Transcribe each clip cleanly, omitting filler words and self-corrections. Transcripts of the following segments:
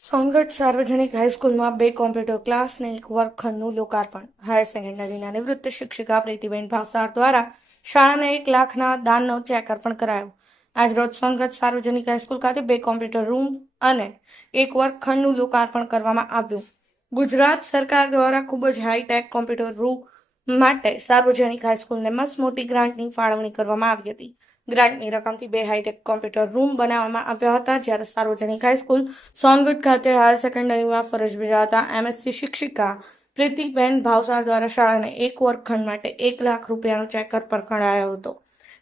સોનગઢ સાર્વજનિક હાઈસ્કૂલમાં 2 computer class અને 1 વર્ગખંડનું લોકાર્પણ. હાયર સેકન્ડરીના નિવૃત્ત શિક્ષિકા પ્રીતિબેન ભાવસાર દ્વારા શાળાને 1 લાખના દાનનો ચેક અર્પણ કરાયો. આજરોજ સોનગઢ સાર્વજનિક હાઈસ્કૂલ ખાતે 2 કોમ્પ્યુટર રૂમ અને 1 વર્ગખંડનું લોકાર્પણ કરવામાં આવ્યું. ગુજરાત સરકાર દ્વારા ખૂબ જ હાઈટેક કોમ્પ્યુટર રૂમ માટે સાર્વજનિક હાઈસ્કૂલને મસ્ત મોટી ગ્રાન્ટની ફાળવણી કરવામાં આવી હતી. ગ્રાન્ટની રકમથી 2 હાઈટેક કોમ્પ્યુટર રૂમ બનાવવામાં આવ્યા હતા. જ્યારે સાર્વજનિક હાઈસ્કૂલ સોનગઢ ખાતે હાયર સેકન્ડરીમાં ફરજ બજાવતા MSc શિક્ષિકા પ્રીતિબેન ભાવસાર દ્વારા શાળાને 1 વર્ગખંડ માટે 1 લાખ રૂપિયાનો ચેક અર્પણ કરાયો હતો.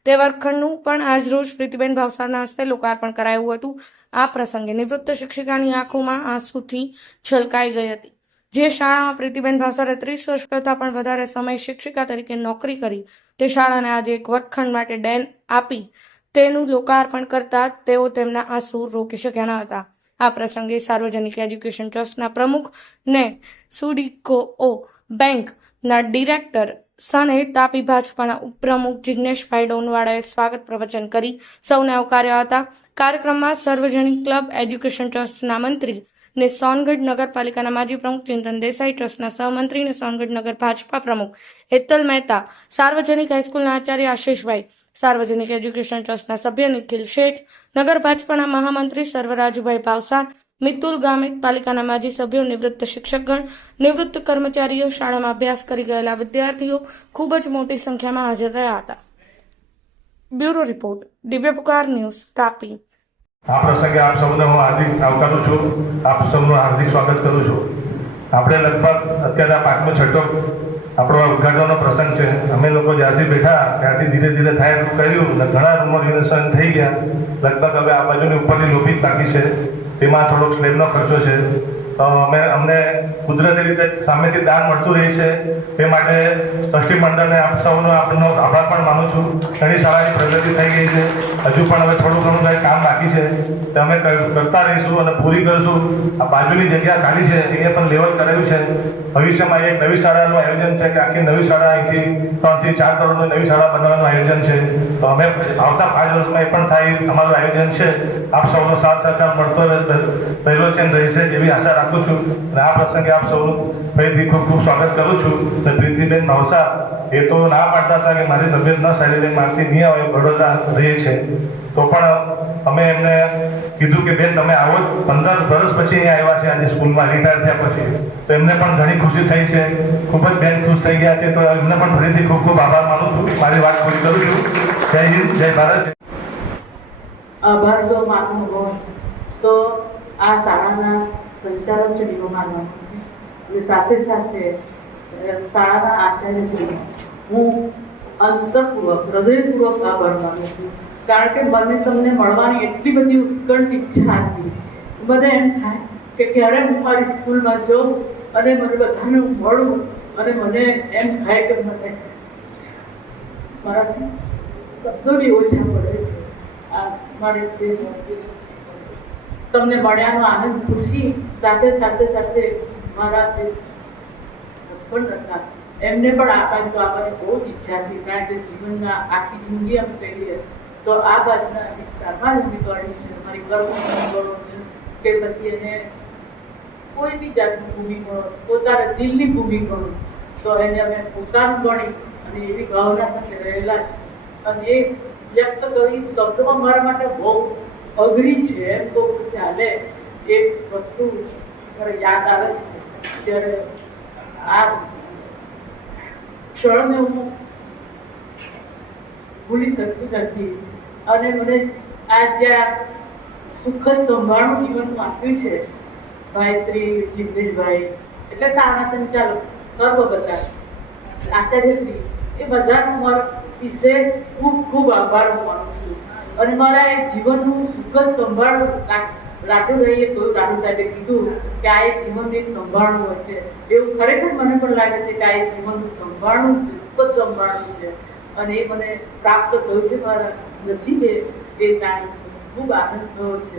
તે વર્ગખંડનું પણ આજરોજ પ્રીતિબેન ભાવસારના હસ્તે લોકાર્પણ કરાયું હતું. આ પ્રસંગે નિવૃત્ત શિક્ષિકાની આંખોમાં આંસુથી છલકાઈ ગઈ હતી. જે શાળામાં પ્રીતિબેન ભાવસારે 30 વર્ષ કરતાં પણ વધારે સમય શિક્ષિકા તરીકે નોકરી કરી, તે શાળાને આજે 1 વર્ગખંડ માટે ડેન આપી તેનું લોકાર્પણ કરતા તેઓ તેમના આંસુ રોકી શક્યા ન હતા. આ પ્રસંગે સાર્વજનિક એજ્યુકેશન ટ્રસ્ટના પ્રમુખ ને સુડીકો બેંકના ડિરેક્ટર સને તાપી ભાજપાના ઉપપ્રમુખ જિગ્નેશભાઈ ડોનવાડાએ સ્વાગત પ્રવચન કરી સૌને આવકાર્યા હતા. કાર્યક્રમમાં સાર્વજનિક ક્લબ એજ્યુકેશન ટ્રસ્ટના મંત્રી ને સોનગઢ નગરપાલિકાના માજી પ્રમુખ ચિંતન દેસાઈ, ટ્રસ્ટના સહમંત્રી ને સોનગઢ નગર ભાજપા પ્રમુખ હેતલ મહેતા, સાર્વજનિક હાઈસ્કૂલના આચાર્ય આશીષભાઈ, સાર્વજનિક એજ્યુકેશન ટ્રસ્ટના સભ્ય નિખિલ શેઠ, નગર ભાજપાના મહામંત્રી સર્વરાજભાઈ ભાવસાર, મિતુલ ગામિત, પાલિકાના માજી સભ્યો, નિવૃત્ત શિક્ષકગણ, નિવૃત્ત કર્મચારીઓ, શાળામાં અભ્યાસ કરી ગયેલા વિદ્યાર્થીઓ ખૂબ જ મોટી સંખ્યામાં હાજર રહ્યા હતા. બ્યુરો રિપોર્ટ, દિવ્ય પુકાર ન્યૂઝ, તાપી. આ પ્રસંગે આપ સૌને હું હાર્દિક આવકારું છું. આપ સૌનું હાર્દિક સ્વાગત કરું છું. આપણે લગભગ અત્યારે 5મો છઠ્ઠો આપણો ઉદ્ઘાટનનો પ્રસંગ છે. અમે લોકો જ્યારથી બેઠા ત્યારથી ધીરે ધીરે થાય એટલું કર્યું અને ઘણા રૂમો રિનોવેશન થઈ ગયા. લગભગ હવે આ બાજુની ઉપરની લોબી બાકી છે, તેમાં થોડોક સ્લેબનો ખર્ચો છે. અમને કુદરતી રીતે સામેથી દાન મળતું રહે છે. તે માટે ટ્રસ્ટી મંડળને આપ સૌનો આપનો આભાર પણ માનું છું. ઘણી શાળાની પ્રગતિ થઈ ગઈ છે. હજુ પણ હવે થોડું ઘણું કંઈ કામ બાકી છે તે અમે કરતા રહીશું અને પૂરી કરીશું. આ બાજુની જગ્યા ખાલી છે, અહીંયા પણ લેવલ કરેલું છે. ભવિષ્યમાં એક નવી શાળાનું આયોજન છે કે આખી નવી શાળા અહીંથી 3 થી 4 કરોડની નવી શાળા બનાવવાનું આયોજન છે. તો અમે આવતા 5 વર્ષમાં એ પણ થાય અમારું આયોજન છે. આપ સૌનો સાથ સહકાર મળતો રહેલો છે રહેશે એવી આશા રાખું છું. અને આ પ્રસંગે આપ સૌનું ફરીથી ખૂબ ખૂબ સ્વાગત કરું છું. અને પ્રીતિબેન ભાવસાર એ તો ના પાડતા હતા કે મારી તબિયત ન સારી રહે, મારથી નહીં આવે, વડોદરા રહે છે. તો પણ અમે એમને કીધું કે બેન તમે આવો. 15 વર્ષ પછી અહીંયા આવ્યા છે આજે સ્કૂલમાં રિટાયર થયા પછી. તો એમને પણ ઘણી ખુશી થઈ છે. ખૂબ જ બેન ખુશ થઈ ગયા છે. તો એમને પણ ફરીથી ખૂબ ખૂબ આભાર માનું છું. મારી વાત પૂરી કરું છું. જય હિન્દ, જય ભારત. આભાર તો માનવું હોય તો આ શાળાના સંચાલક શ્રીનો માનવાનો છે અને સાથે સાથે શાળાના આચાર્યશ્રી હું અંતઃપૂર્વક હૃદયપૂર્વક આભાર માનું છું. કારણ કે મને તમને મળવાની એટલી બધી ઉત્કંઠ ઈચ્છા હતી. મને એમ થાય કે ક્યારે હું મારી સ્કૂલમાં જાઉં અને મને બધાને મળું અને મને એમ થાય કે મને મારાથી શબ્દોની ઓછા પડે છે. આ મારે જે તમને મળ્યાનો આનંદ, ખુશી, સાથે સાથે સાથે મારા જે હસબન્ડ હતા એમને પણ આપાત આવવાની બહુ જ ઈચ્છા હતી. કારણ કે જીવનના આખી જિંદગી અમે કહીએ તો આ બાજુના વિસ્તારમાં જ નીકળી છે. મારી કર્મનો કે પછી એને કોઈ બી જાતની ભૂમિ ગણો, પોતાના દિલની ભૂમિ ગણો, તો એને અમે પોતાનું ગણી અને એવી ભાવના સાથે રહેલા છે. અને એ વ્યક્ત કરી શબ્દોમાં મારા માટે બહુ અઘરી છે એમ તો ચાલે. એક વસ્તુ જ્યારે યાદ આવે છે ત્યારે આ ક્ષણને હું ભૂલી શકતી નથી. અને મને આ જ્યાં સુખદ સંભાળનું જીવન આપ્યું છે ભાઈ શ્રી જિગ્નેશભાઈ, એટલે શાળાના સંચાલક સર્વ બધા આચાર્યશ્રી, એ બધાનો મારો વિશેષ ખૂબ ખૂબ આભાર માનું છું. અને મારા એક જીવનનું સુખદ સંભાળ રાઠોડ રહીએ કહ્યું, રાઠોડ સાહેબે કીધું કે આ એક જીવનનું એક સંભાળનું હોય છે. એવું ખરેખર મને પણ લાગે છે કે આ એક જીવનનું સંભાળનું છે, સુખદ સંભાળનું છે. અને એ મને પ્રાપ્ત થયું છે મારા નસીબે. એ જાણી ખૂબ આનંદ થયો છે.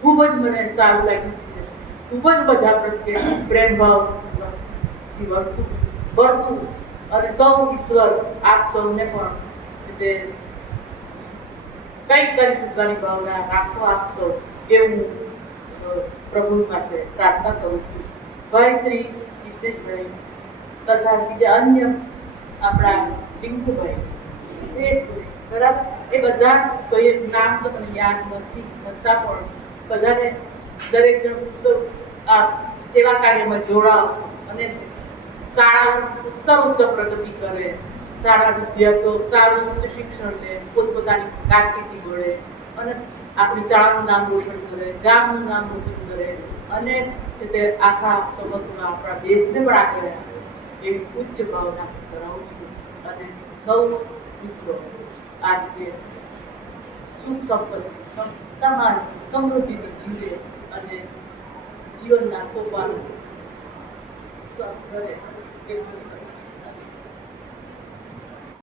ખૂબ જ મને સારું લાગ્યું છે. ખૂબ જ બધા પ્રત્યે પ્રેમ ભાવ વર્તું અને સૌ ઈશ્વર આપ સૌને પણ તે કંઈક કરી ચૂકવાની ભાવના રાખો આપ સૌ એવું પ્રભુ પાસે પ્રાર્થના કરું છું. ભાઈ શ્રી જિગ્નેશભાઈ તથા બીજા અન્ય આપણા લિંકભાઈ શેઠભાઈ, બરાબર, એ બધા કોઈ નામ તો મને યાદ નથી છતાં પણ બધાને દરેક જણ તો આ સેવા કાર્યમાં જોડાવ અને શાળા ઉત્તર પ્રગતિ કરે, શાળા વિદ્યાર્થીઓ સારું ઉચ્ચ શિક્ષણ લે, પોતપોતાની કારકિર્દી મળે અને આપણી શાળાનું નામ રોશન કરે, ગામનું નામ રોશન કરે અને છે તે આખા સમગ્ર આપણા દેશને પણ આગળ આવે એવી ઉચ્ચ ભાવના ધરાવું છું. અને સૌ મિત્રો આ રીતે સુખ સંપત્તિ સમાન સમૃદ્ધિથી જીવે અને જીવનના સોપાન કરે એટલું